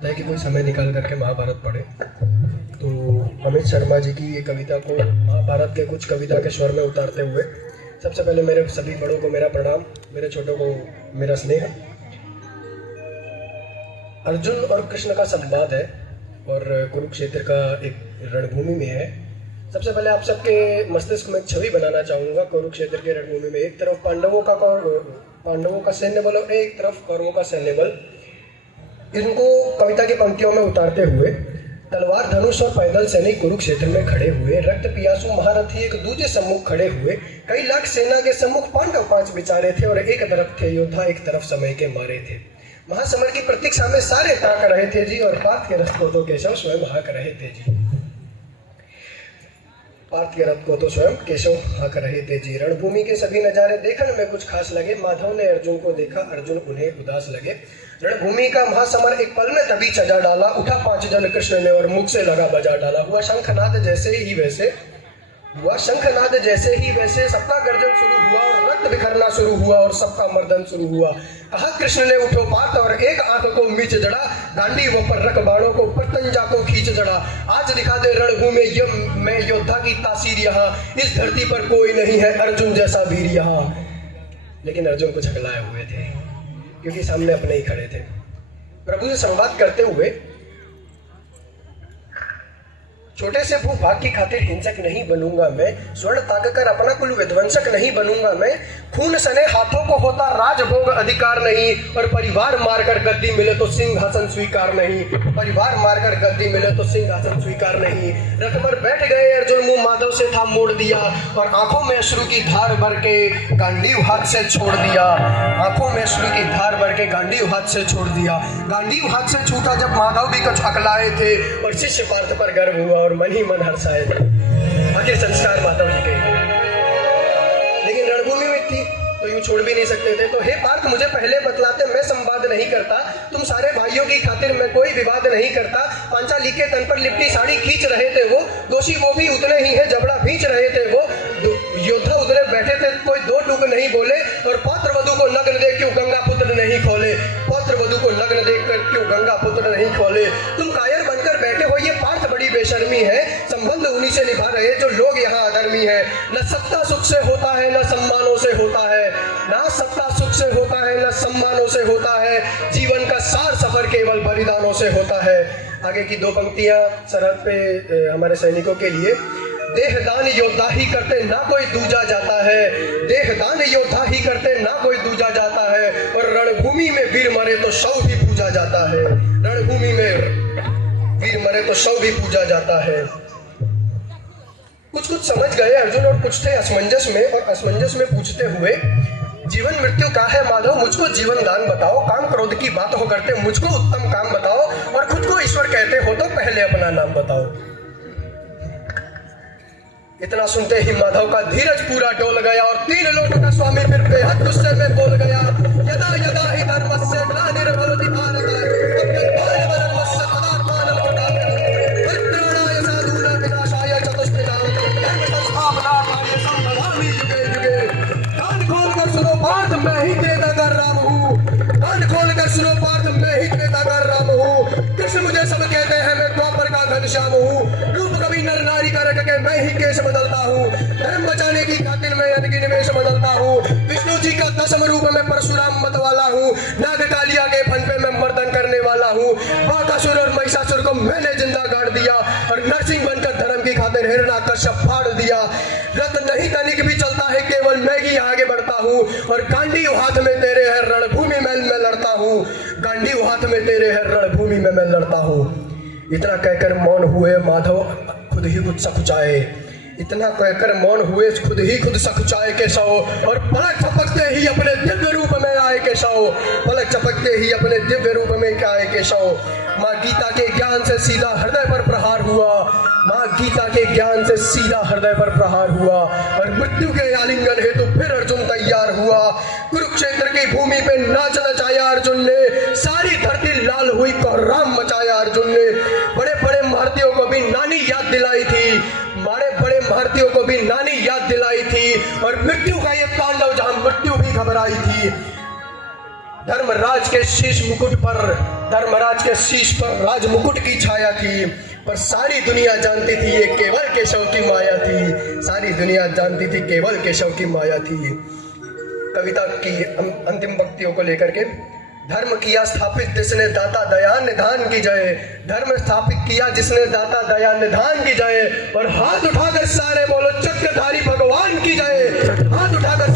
है कि कोई समय निकाल करके महाभारत पढ़े। तो अमित शर्मा जी की ये कविता को महाभारत के कुछ कविता के स्वर में उतारते हुए सबसे पहले मेरे सभी बड़ों को मेरा प्रणाम, मेरे छोटों को मेरा स्नेह। अर्जुन और कृष्ण का संवाद है और कुरुक्षेत्र का एक रणभूमि में है। सबसे पहले आप सबके मस्तिष्क में एक छवि बनाना चाहूँगा। कुरुक्षेत्र के रणभूमि में एक तरफ पांडवों का सैन्य बल और एक तरफ कौरवों का सैन्य बल। इनको कविता की पंक्तियों में उतारते हुए तलवार, धनुष और पैदल सैनिक कुरुक्षेत्र में खड़े हुए, रक्त पियासु महारथी एक दूजे सम्मुख खड़े हुए। कई लाख सेना के सम्मुख पांडव 5 बिचारे थे और एक तरफ थे योद्धा, एक तरफ समय के मारे थे। महासमर की प्रतीक्षा में सारे ताक रहे थे जी, और पार्थ के रथ को तो केशव स्वयं हाक रहे थे जी। पार्थ के रथ को तो स्वयं केशव हाक रहे थे जी। रणभूमि के सभी नजारे देखने में कुछ खास लगे। माधव ने अर्जुन को देखा, अर्जुन उन्हें उदास लगे। रणभूमि का महासमर एक पल में तभी सजा डाला। उठा 5 जन कृष्ण ने और मुख से लगा बजा डाला। हुआ शंखनाद जैसे ही वैसे सबका गर्जन शुरू हुआ और रक्त बिखरना शुरू हुआ और सबका मर्दन शुरू हुआ। कहा कृष्ण ने, उठो पार्थ, और एक आंख को मीच जड़ा, गांडीवों पर रख बाणों को, प्रतंजा को खींच जड़ा। आज दिखा दे रणभूमि में योद्धा की तासीर यहाँ, इस धरती पर कोई नहीं है अर्जुन जैसा वीर यहाँ। लेकिन अर्जुन को झगलाए हुए थे क्योंकि सामने अपने ही खड़े थे। प्रभु से संवाद करते हुए, छोटे से भूभाग की खातिर हिंसक नहीं बनूंगा मैं, स्वर्ण ताक कर अपना कुल विध्वंसक नहीं बनूंगा मैं। खून सने हाथों को होता राजभोग अधिकार नहीं, और परिवार मारकर गद्दी मिले तो सिंहासन स्वीकार नहीं। परिवार मारकर गद्दी मिले तो सिंहासन स्वीकार नहीं। रथ पर बैठ गए अर्जुन, मुंह माधव से था मोड़ दिया, और आंखों में अश्रु की धार भर के गांडीव हाथ से छोड़ दिया। आंखों में अश्रु की धार भर के गांडीव हाथ से छोड़ दिया। गांडीव हाथ से छूटा जब माधव भी कुछ अकलाए थे, और शिष्य पार्थ पर गर्व हुआ और मन ही मन हर्षाए थे। आखिर संस्कार माधव जी के, लेकिन रणभूमि में थी तो यूं छोड़ भी नहीं सकते थे। तो हे पार्थ, मुझे पहले बतलाते, मैं संवाद नहीं करता। तुम सारे भाइयों की खातिर मैं कोई विवाद नहीं करता। पांचाली के तन पर लिपटी साड़ी खींच रहे थे वो, दोषी वो भी उतने ही है, जबड़ा भींच रहे थे वो। योद्धा उतरे बैठे थे, कोई दो टूक नहीं बोले। और पात्र वधु को नग्न देख क्यों गंगा पुत्र नहीं खोले। पात्र वधु को नग्न देखकर क्यों गंगा पुत्र नहीं खोले। तुम कायर बनकर बैठे हो, ये पार्थ बड़ी बेशर्मी है। संबंध उन्हीं से निभा रहे जो लोग यहाँ अधर्मी है। न सत्ता सुख से होता है, न सम्मानों से होता है। ना सत्ता सुख से होता है, न सम्मानों से होता है। जीवन का सार सफर केवल बलिदानों से होता है। आगे की 2 पंक्तियां सरहद पे हमारे सैनिकों के लिए। देहदान योद्धा ही करते, ना कोई दूजा जाता है। देहदान योद्धा ही करते, ना कोई दूजा जाता है। और रणभूमि में वीर मरे तो शव भी पूजा जाता है। रणभूमि में वीर मरे तो शव भी पूजा जाता है। कुछ समझ गए अर्जुन और कुछ थे असमंजस में, और असमंजस में पूछते हुए, जीवन मृत्यु का है माधव, मुझको जीवन दान बताओ। काम क्रोध की बात हो करते, मुझको उत्तम काम बताओ। और खुद को ईश्वर कहते हो तो पहले अपना नाम बताओ। इतना सुनते ही माधव का धीरज पूरा डोल गया, और 3 लोगों का स्वामी फिर बेहद गुस्से में बोल गया। यदा यदा ही धर्मस्य ग्लानिर्भवति भारत, अभ्युत्थानमस्य तदात्मानं कृतार्थम्, परित्राणाय साधूनां विनाशाय चतुष्टयां, धर्मसंस्थापनार्थाय संभवामि युगे युगे। कान खोलकर सुनो पार्थ, मैं ही त्रेता कर रहा हूँ। कान खोलकर सुनो पार्थ, मैं ही त्रेता कर रहा हूँ। कृष्ण मुझे सब कहते हैं, मैं द्वापर का घनश्याम हूँ। रूप कभी नर नारी का रट के मैं ही केश बदलता हूँ। धर्म बचाने की खातिर मैं अनगिन वेश बदलता हूँ। विष्णु जी का 10 रूप में परशुराम मत वाला हूँ। नाग कालिया के फन पे मैं मर्दन करने वाला हूँ। बाकासुर और महिषासुर को मैंने जिंदा गाड़ दिया, और नरसिंह बनकर धर्म की खातिर हिरण्याकश्यप फाड़ दिया। रथ नहीं तनिक भी चलता है, केवल मैं ही आगे बढ़ता हूँ। और गांडीव हाथ में तेरे है, रणभूमि में मैं लड़ता हूँ। गांडीव हाथ में तेरे है, रणभूमि में मैं लड़ता हूँ। इतना कहकर मौन हुए माधव, खुद ही खुद सकुचाए। इतना कहकर मौन हुए, खुद ही खुद सकुचाए केशव। और पलक झपकते ही अपने दिव्य रूप में आए केशव। पलक झपकते ही अपने दिव्य रूप में आए केशव। माँ गीता के ज्ञान से सीधा हृदय पर प्रहार हुआ। माँ गीता के ज्ञान से सीधा हृदय पर प्रहार हुआ। और मृत्यु के आलिंगन हेतु फिर अर्जुन तैयार हुआ। कुरुक्षेत्र की भूमि पे नाच नचाया अर्जुन ने। सारी धरती लाल हुई, कोहराम मचाया अर्जुन ने। बड़े बड़े महारथियों को भी नानी याद दिलाई थी। बड़े महारथियों को भी नानी याद दिलाई थी। और मृत्यु का ये तांडव जहां मृत्यु भी घबराई थी। धर्मराज के शीश मुकुट पर, धर्मराज के शीश पर राज मुकुट की छाया थी, पर सारी दुनिया जानती थी ये केवल केशव की माया थी, सारी दुनिया जानती थी केवल केशव की माया थी। कविता की अंतिम पंक्तियों को लेकर के, धर्म किया स्थापित जिसने दाता दया निधान की जय, धर्म स्थापित किया जिसने दाता दया निधान की जय, और हाथ उठाकर सारे बोलो चक्रधारी भगवान की जय, हाथ उठाकर